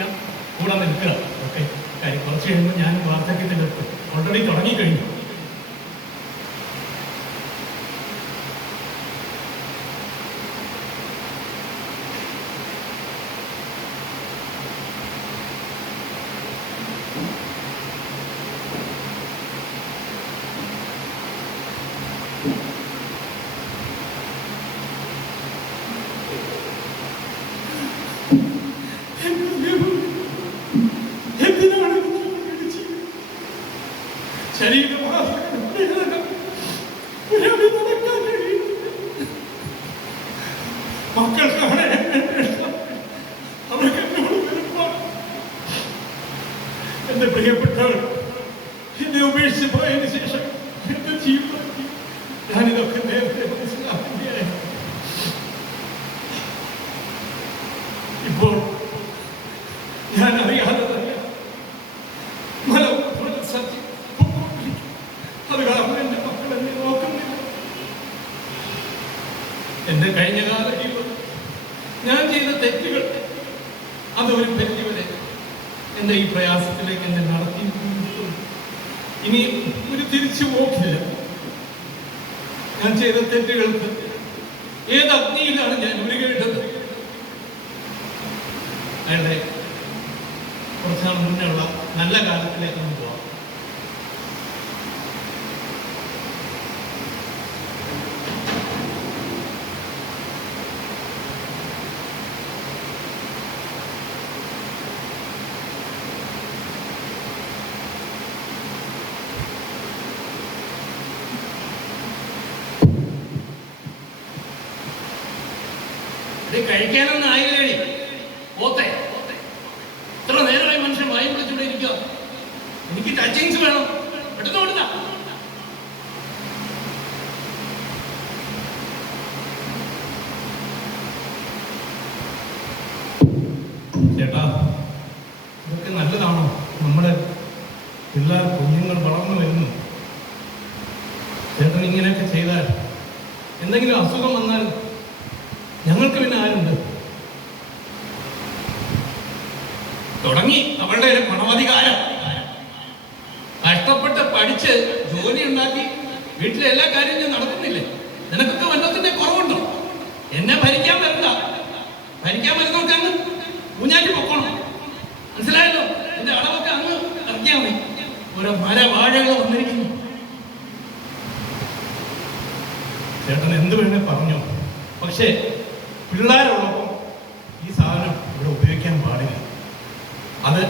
സഹായിക്കാം, കൂടെ നിൽക്കുക. ഓക്കെ, കാര്യം കുറച്ച് കഴിയുമ്പോൾ ഞാൻ വാർദ്ധക്യത്തിലെത്തും, ഓൾറെഡി തുടങ്ങിക്കഴിഞ്ഞു. മക്കൾക്കാണ് അവർക്ക് എന്നോട് വെറുപ്പാണ്. എന്റെ പ്രിയപ്പെട്ടവൾ എന്നെ ഉപേക്ഷിച്ച് പോയതിനു ശേഷം എന്റെ ജീവിതത്തിൽ ഞാനിതൊക്കെ നേരത്തെ മനസ്സിലാക്കുകയായിരുന്നു. ഇപ്പോൾ ഞാൻ അറിയാതെ തന്നെ സത്യം. അത് കാരണം എന്റെ മക്കൾ എന്നെ നോക്കുന്നില്ല. എന്റെ കഴിഞ്ഞകാല ജീവിതം ഞാൻ ചെയ്ത തെറ്റുകൾ അത് ഒരു പരിധിവരെ എന്റെ ഈ പ്രയാസത്തിലേക്ക് എന്നെ നടത്തി. ഇനി ഒരു തിരിച്ചു പോക്കില്ല. ഞാൻ ചെയ്ത തെറ്റുകൾക്ക് ഏത് അഗ്നിയിലാണ് ഞാൻ ഉരുകേണ്ടത്? അയാളുടെ കുറച്ചാൾ മുന്നേ ഉള്ള നല്ല കാലത്തിലേക്ക് നമുക്ക് പോവാം. കഴിക്കാനൊന്നും ആയില്ലേടി പോത്തെ. ഇത്ര നേരമായി മനുഷ്യൻ വായും വിളിച്ചുകൊണ്ട് ഇരിക്കുക. എനിക്ക് ടച്ചിങ്സ് വേണം, പെട്ടെന്ന് കൊടുത്ത. ചേട്ടാ, ഇതൊക്കെ നല്ലതാണോ? നമ്മുടെ പിള്ളേർ കുഞ്ഞുങ്ങൾ വളർന്നു വരുന്നു. ചേട്ടൻ ഇങ്ങനെയൊക്കെ ചെയ്താൽ എന്തെങ്കിലും അസുഖം വന്നാൽ ഞങ്ങൾക്ക് പിന്നെ ആരുണ്ട്? തുടങ്ങി അവളുടെ ഒരു പണമധികാരം. കഷ്ടപ്പെട്ട് പഠിച്ച് ജോലി ഉണ്ടാക്കി വീട്ടിലെ എല്ലാ കാര്യങ്ങളും നടക്കുന്നില്ലേ? നിനക്കൊക്കെ വല്ലത്തിന്റെ കുറവുണ്ടോ? എന്നെ ഭരിക്കാൻ വരണ്ട. ഭരിക്കാൻ വരുന്നവർക്ക് അങ്ങ് ഊഞ്ഞാറ്റി പൊക്കണം. മനസ്സിലായല്ലോ? എന്റെ അളവൊക്കെ അങ്ങ് ഇറക്കിയാൽ മതി. ഓരോ വാഴകൾ വന്നിരിക്കുന്നു. ചേട്ടൻ എന്ത് വേണേ പറഞ്ഞോ, പക്ഷേ പിള്ളേരുള്ളപ്പോൾ ഈ സാധനം ഇവിടെ ഉപയോഗിക്കാൻ പാടില്ല. അത്